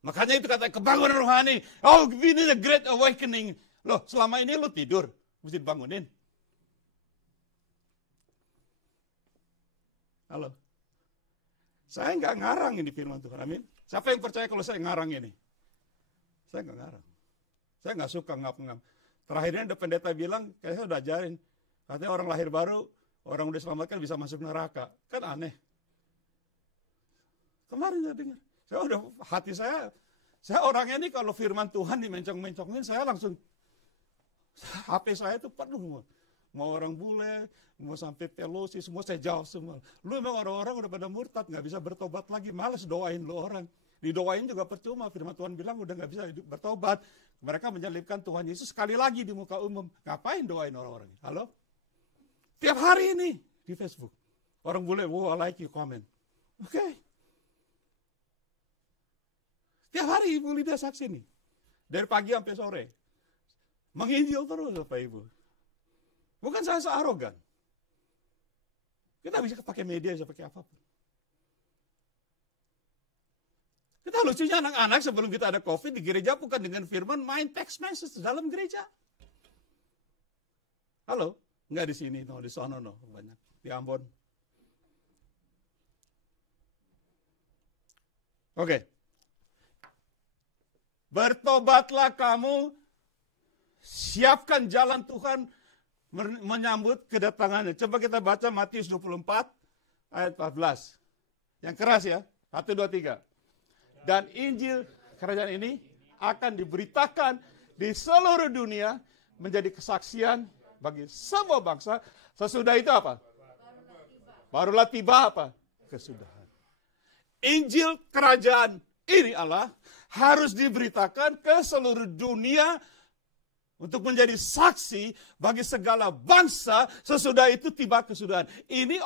Makanya itu kata kebangunan rohani. Oh, ini the great awakening. Loh, selama ini lu tidur, mesti dibangunin. Halo. Saya nggak ngarang ini firman Tuhan, amin. Siapa yang percaya kalau saya ngarang ini? Saya nggak ngarang. Saya nggak suka ngap-ngap. Terakhirnya ada pendeta bilang, kayak saya udah ajarin. Katanya orang lahir baru, orang udah selamatkan bisa masuk neraka. Kan aneh. Kemarin saya dengar. Saya udah, hati saya orangnya ini kalau firman Tuhan dimencong-mencongin, saya langsung, HP saya itu penuh. Mau orang bule, mau sampai Pelosi, semua saya jawab semua. Lu emang orang-orang udah pada murtad, gak bisa bertobat lagi. Males doain lu orang. Didoain juga percuma, firman Tuhan bilang udah gak bisa bertobat. Mereka menyalibkan Tuhan Yesus sekali lagi di muka umum. Ngapain doain orang-orang ini? Halo? Tiap hari ini di Facebook. Orang bule, wow, I like you, comment. Oke. Tiap hari Ibu Lida saksi nih. Dari pagi sampai sore. Menginjil terus Bapak Ibu. Bukan saya searogan. Kita bisa pakai media, bisa pakai apapun. Kita lucunya anak-anak sebelum kita ada COVID di gereja bukan dengan firman main text message dalam gereja. Halo? Enggak di sini, no, di sono, no, banyak. Di Ambon. Oke. Bertobatlah kamu, siapkan jalan Tuhan menyambut kedatangannya. Coba kita baca Matius 24 ayat 14. Yang keras ya. 1, 2, 3. Dan Injil kerajaan ini akan diberitakan di seluruh dunia menjadi kesaksian bagi semua bangsa. Sesudah itu apa? Barulah tiba apa? Kesudahan. Injil kerajaan ini Allah harus diberitakan ke seluruh dunia untuk menjadi saksi bagi segala bangsa. Sesudah itu tiba kesudahan. Ini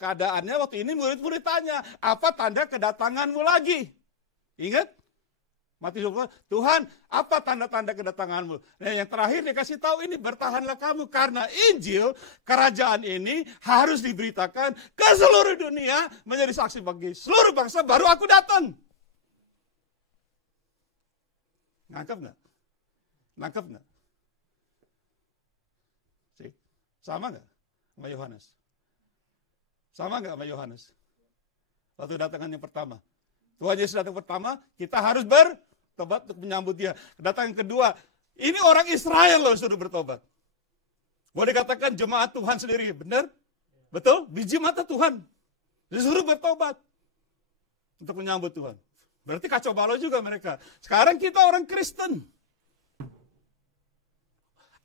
keadaannya waktu ini murid-murid tanya, apa tanda kedatanganmu lagi? Ingat? Matius 24, Tuhan, apa tanda-tanda kedatanganmu? Nah, yang terakhir dikasih tahu ini, bertahanlah kamu karena Injil kerajaan ini harus diberitakan ke seluruh dunia menjadi saksi bagi seluruh bangsa, baru aku datang. Nangkep nggak? Nangkep nggak? Sama nggak sama Yohanes? Sama nggak sama Yohanes? Waktu datangan yang pertama. Tuhan Yesus datang pertama, kita harus bertobat untuk menyambut dia. Kedatangan kedua, ini orang Israel loh suruh bertobat. Boleh dikatakan jemaat Tuhan sendiri, benar? Betul? Biji mata Tuhan. Disuruh bertobat untuk menyambut Tuhan. Berarti kacau balau juga mereka. Sekarang kita orang Kristen.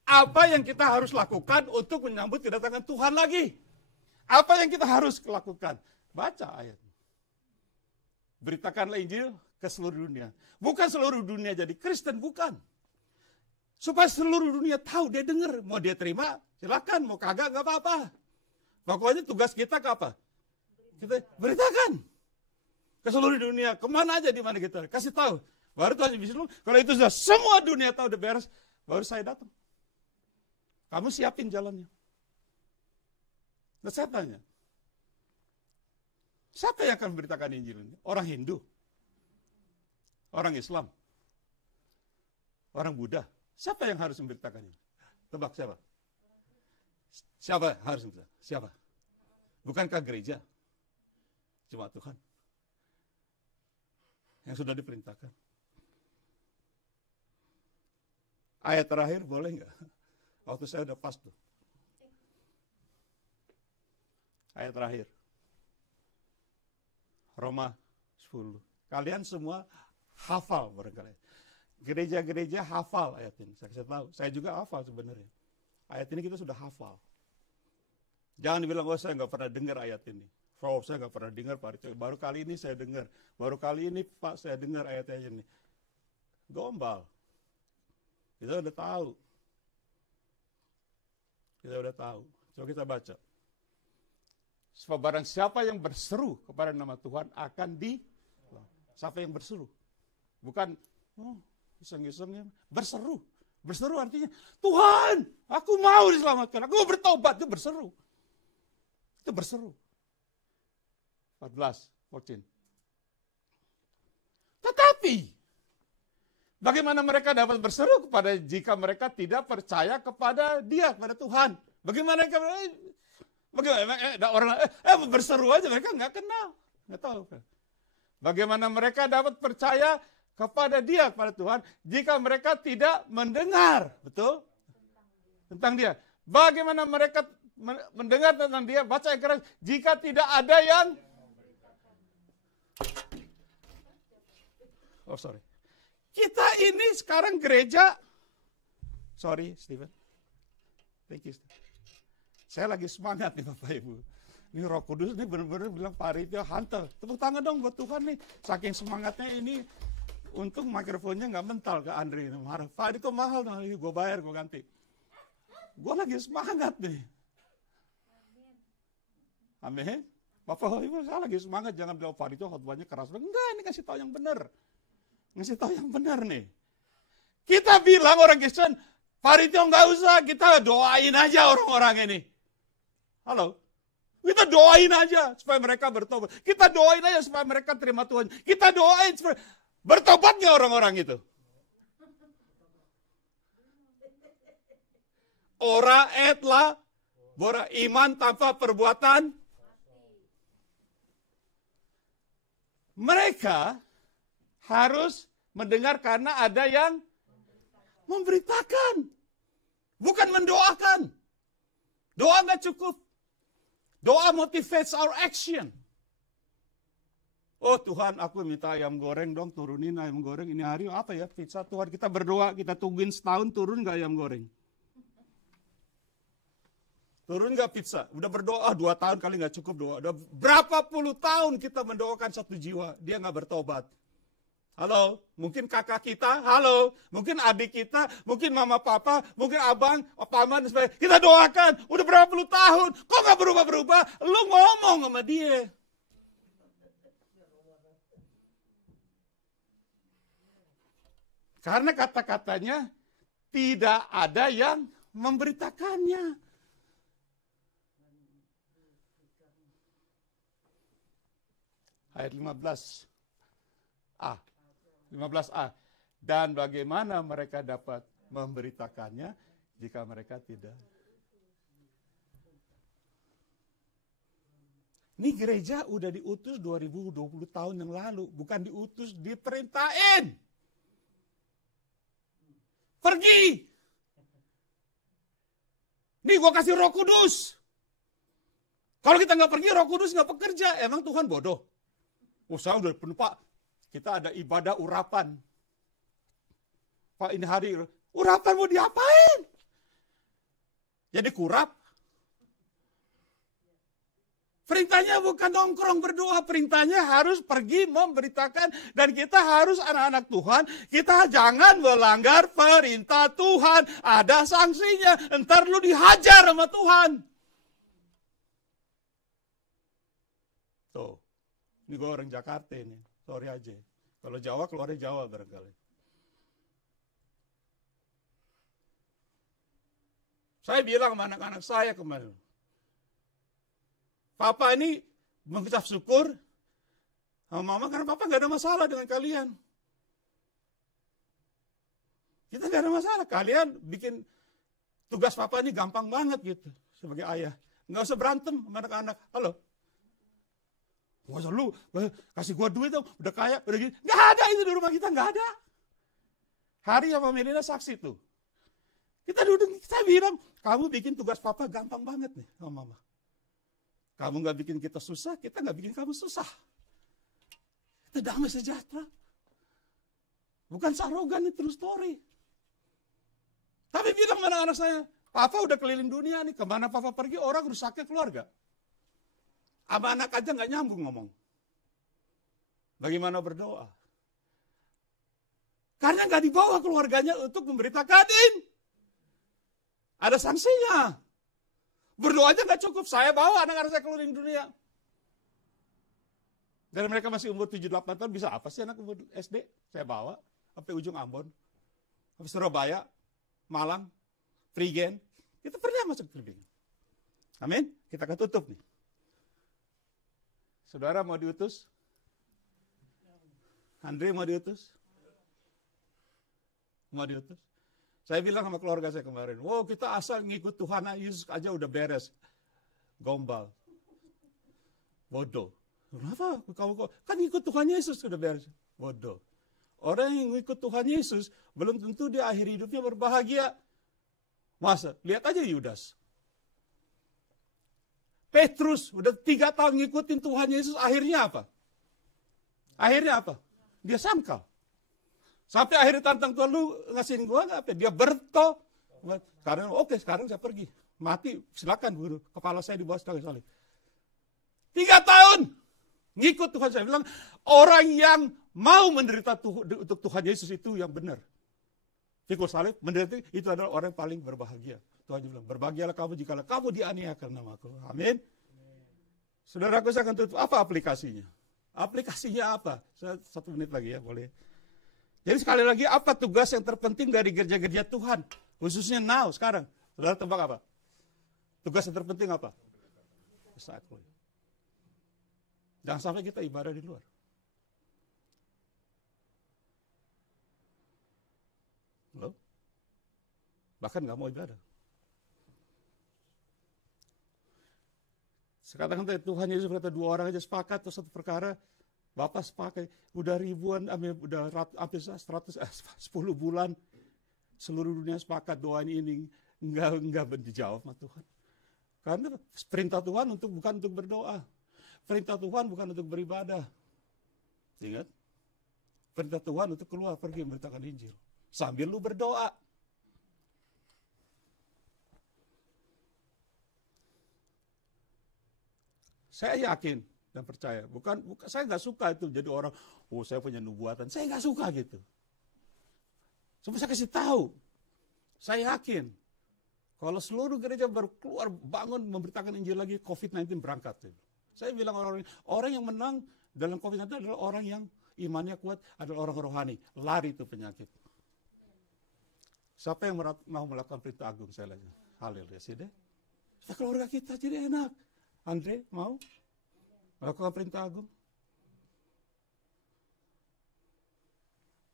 Apa yang kita harus lakukan untuk menyambut kedatangan Tuhan lagi? Apa yang kita harus lakukan? Baca ayat. Beritakanlah Injil ke seluruh dunia. Bukan seluruh dunia jadi Kristen, bukan. Supaya seluruh dunia tahu, dia dengar. Mau dia terima, silakan. Mau kagak, gak apa-apa. Pokoknya tugas kita ke apa? Kita beritakan ke seluruh dunia, kemana aja di mana kita kasih tahu. Baru Tuhan bisa, kalau itu sudah semua dunia tahu udah beres, baru saya datang. Kamu siapin jalannya. Nah saya tanya, siapa yang akan memberitakan Injil ini? Orang Hindu? Orang Islam? Orang Buddha? Siapa yang harus memberitakannya? Tebak siapa? Siapa harus memberitakan? Siapa? Bukankah gereja? Cuma Tuhan yang sudah diperintahkan. Ayat terakhir boleh nggak? Waktu saya udah pas tuh. Ayat terakhir. Roma 10. Kalian semua hafal barangkali. Gereja-gereja hafal ayat ini. Saya tahu. Saya juga hafal sebenarnya. Ayat ini kita sudah hafal. Jangan dibilang, oh saya nggak pernah dengar ayat ini. Oh saya nggak pernah dengar Pak. Baru kali ini saya dengar. Baru kali ini Pak saya dengar ayat-ayat ini. Gombal. Kita udah tahu. Kita udah tahu. Coba kita baca. Sebab barang siapa yang berseru kepada nama Tuhan akan siapa yang berseru? Bukan, iseng-isengnya. Berseru. Berseru artinya, Tuhan, aku mau diselamatkan. Aku mau bertobat. Itu berseru. Itu berseru. 14. Tetapi, bagaimana mereka dapat berseru kepada jika mereka tidak percaya kepada Dia, kepada Tuhan? Bagaimana orang berseru aja mereka nggak kenal, nggak tahu. Bagaimana mereka dapat percaya kepada Dia, kepada Tuhan, jika mereka tidak mendengar, betul? Tentang Dia. Bagaimana mereka mendengar tentang Dia? Baca yang keras. Jika tidak ada yang kita ini sekarang gereja. Sorry, Steven. Thank you, Steven. Saya lagi semangat nih Bapak Ibu. Ini Roh Kudus nih benar-benar bilang Pak Ritio hantar. Tepuk tangan dong buat Tuhan nih. Saking semangatnya ini. Untung mikrofonnya nggak mental ke Andre. Marah. Pak itu mahal dong. Gue bayar, gue ganti. Gue lagi semangat nih. Amin. Bapak Ibu saya lagi semangat. Jangan bilang Pak Ritio khotbahnya keras. Enggak, ini kasih tahu yang benar. Ngasih tahu yang benar nih. Kita bilang orang Kristen, Pak Ritio nggak usah, kita doain aja orang-orang ini. Halo? Kita doain aja supaya mereka bertobat. Kita doain aja supaya mereka terima Tuhan. Kita doain supaya bertobat nggak orang-orang itu? Ora etla, bora iman tanpa perbuatan. Mereka harus mendengar karena ada yang memberitakan. Bukan mendoakan. Doa nggak cukup. Doa motivates our action. Oh Tuhan, aku minta ayam goreng dong, turunin ayam goreng. Ini hari apa ya? Pizza Tuhan, kita berdoa, kita tungguin setahun turun nggak ayam goreng? Turun nggak pizza? Udah berdoa 2 tahun kali nggak cukup doa. Udah berapa puluh tahun kita mendoakan satu jiwa, dia nggak bertobat. Halo, mungkin kakak kita, halo, mungkin adik kita, mungkin mama papa, mungkin abang, paman, dan sebagainya. Kita doakan, udah berapa puluh tahun, kok gak berubah-berubah? Lu ngomong sama dia. Karena kata-katanya tidak ada yang memberitakannya. Ayat 15a. 15a. Dan bagaimana mereka dapat memberitakannya jika mereka tidak. Ini gereja udah diutus 2020 tahun yang lalu. Bukan diutus, diperintahin. Pergi. Nih gue kasih Roh Kudus. Kalau kita nggak pergi, Roh Kudus nggak bekerja. Emang Tuhan bodoh? Saya udah penuh Pak. Kita ada ibadah urapan. Pak ini hari urapan mau diapain? Jadi kurap. Perintahnya bukan nongkrong berdoa, perintahnya harus pergi memberitakan. Dan kita harus anak-anak Tuhan, kita jangan melanggar perintah Tuhan. Ada sanksinya, ntar lu dihajar sama Tuhan. Ini gue orang Jakarta ini, sorry aja. Kalau Jawa, keluarnya Jawa barangkali. Saya bilang sama anak-anak saya kemarin, Papa ini mengucap syukur sama Mama karena Papa gak ada masalah dengan kalian. Kita gak ada masalah, kalian bikin tugas Papa ini gampang banget gitu, sebagai ayah. Gak usah berantem sama anak-anak, halo. Wah lu, kasih gua duit dong, udah kaya, udah gini. Gak ada itu di rumah kita, gak ada. Hari sama Melina saksi tuh. Kita duduk, saya bilang, kamu bikin tugas Papa gampang banget nih sama Mama. Kamu gak bikin kita susah, kita gak bikin kamu susah. Kita damai sejahtera. Bukan sarogan, ini true story. Tapi bilang mana anak saya, Papa udah keliling dunia nih, kemana Papa pergi orang rusaknya keluarga. Sama anak aja gak nyambung ngomong. Bagaimana berdoa? Karena gak dibawa keluarganya untuk memberitakan. Ada sanksinya. Berdoa aja gak cukup. Saya bawa anak-anak saya keliling dunia. Dan mereka masih umur 7-8 tahun, bisa apa sih anak umur SD? Saya bawa sampai ujung Ambon. Sampai Surabaya, Malang, Prigen. Kita pernah masuk Prigen. Amin. Kita akan tutup nih. Saudara mau diutus? Andre mau diutus? Mau diutus? Saya bilang sama keluarga saya kemarin, wow kita asal ngikut Tuhan Yesus aja udah beres. Gombal. Bodoh. Kenapa? Kan ikut Tuhan Yesus udah beres. Bodoh. Orang yang ngikut Tuhan Yesus, belum tentu dia akhir hidupnya berbahagia. Masa? Lihat aja Yudas. Petrus, udah 3 tahun ngikutin Tuhan Yesus, akhirnya apa? Akhirnya apa? Dia sangkal. Sampai akhirnya tantang Tuhan, lu ngasihin gua nggak apa? Dia bertobat. Karena oke, sekarang saya pergi. Mati, silakan guru. Kepala saya di bawah sedang salib. 3 tahun ngikut Tuhan. Saya bilang, orang yang mau menderita untuk Tuhan Yesus itu yang benar. Pikul salib, menderita itu adalah orang yang paling berbahagia. Tuhan bilang, berbahagialah kamu jika kamu dianiaya karena namaku. Amin. Saudaraku, saya akan tutup. Apa aplikasinya? Aplikasinya apa? Saya 1 menit lagi ya, boleh. Jadi sekali lagi, apa tugas yang terpenting dari gereja-gereja Tuhan? Khususnya now, sekarang. Saudara tebak apa? Tugas yang terpenting apa? Disciple. Jangan sampai kita ibadah di luar. Loh? Bahkan gak mau ibadah. Sekarang Tuhan Yesus berkata 2 orang aja sepakat atau 1 perkara, Bapak sepakat, udah ribuan, udah hampir 10 bulan, seluruh dunia sepakat doain ini, enggak dijawab sama Tuhan. Karena perintah Tuhan bukan untuk berdoa. Perintah Tuhan bukan untuk beribadah. Ingat? Perintah Tuhan untuk keluar pergi memberitakan Injil. Sambil lu berdoa. Saya yakin dan percaya. Bukan saya nggak suka itu jadi orang, saya punya nubuatan. Saya nggak suka gitu. Cuma saya kasih tahu. Saya yakin kalau seluruh gereja berkeluar bangun memberitakan Injil lagi, COVID-19 berangkat. Saya bilang orang yang menang dalam COVID-19 adalah orang yang imannya kuat, adalah orang rohani. Lari itu penyakit. Siapa yang mau melakukan perintah agung? Saya lihat. Haleluya sih deh. Keluarga kita jadi enak. Andre mau melakukan perintah agung?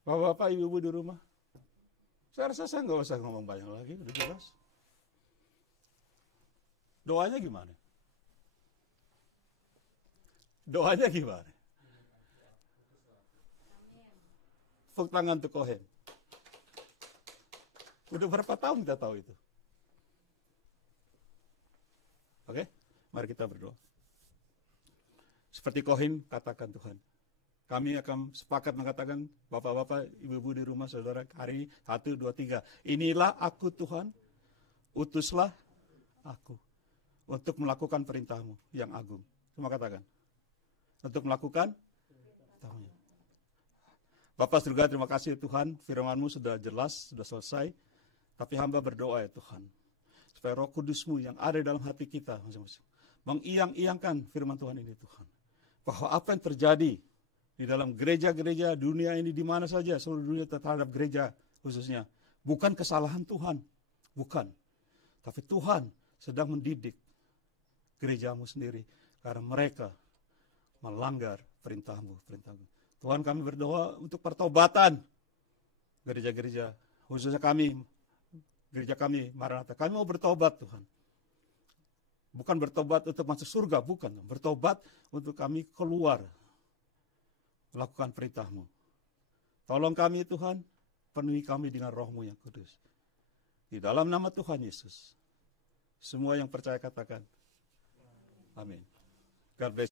Bapak-bapak, ibu-ibu di rumah. Saya rasa saya nggak usah ngomong banyak lagi, udah jelas. Doanya gimana? Doanya gimana? Tepuk tangan untuk Kohen. Udah berapa tahun kita tahu itu? Oke, mari kita berdoa. Seperti Kohen katakan Tuhan. Kami akan sepakat mengatakan, bapak-bapak, ibu-ibu di rumah, saudara, hari ini, 1, 2, 3. Inilah aku Tuhan, utuslah aku untuk melakukan perintahmu yang agung. Cuma katakan. Untuk melakukan perintahmu. Bapak surga, terima kasih Tuhan, firman-Mu sudah jelas, sudah selesai. Tapi hamba berdoa ya Tuhan, supaya Roh Kudus-Mu yang ada dalam hati kita masing-masing, mengiang-iangkan firman Tuhan ini Tuhan. bahwa apa yang terjadi di dalam gereja-gereja dunia ini, di mana saja, seluruh dunia terhadap gereja khususnya, bukan kesalahan Tuhan, bukan. Tapi Tuhan sedang mendidik gerejamu sendiri, karena mereka melanggar perintahmu. Tuhan, kami berdoa untuk pertobatan gereja-gereja, khususnya kami, gereja kami, Maranatha. Kami mau bertobat, Tuhan. Bukan bertobat untuk masuk surga, bukan. Bertobat untuk kami keluar, melakukan perintah-Mu. Tolong kami, Tuhan, penuhi kami dengan Roh-Mu yang kudus. Di dalam nama Tuhan Yesus, semua yang percaya katakan, amin. God bless.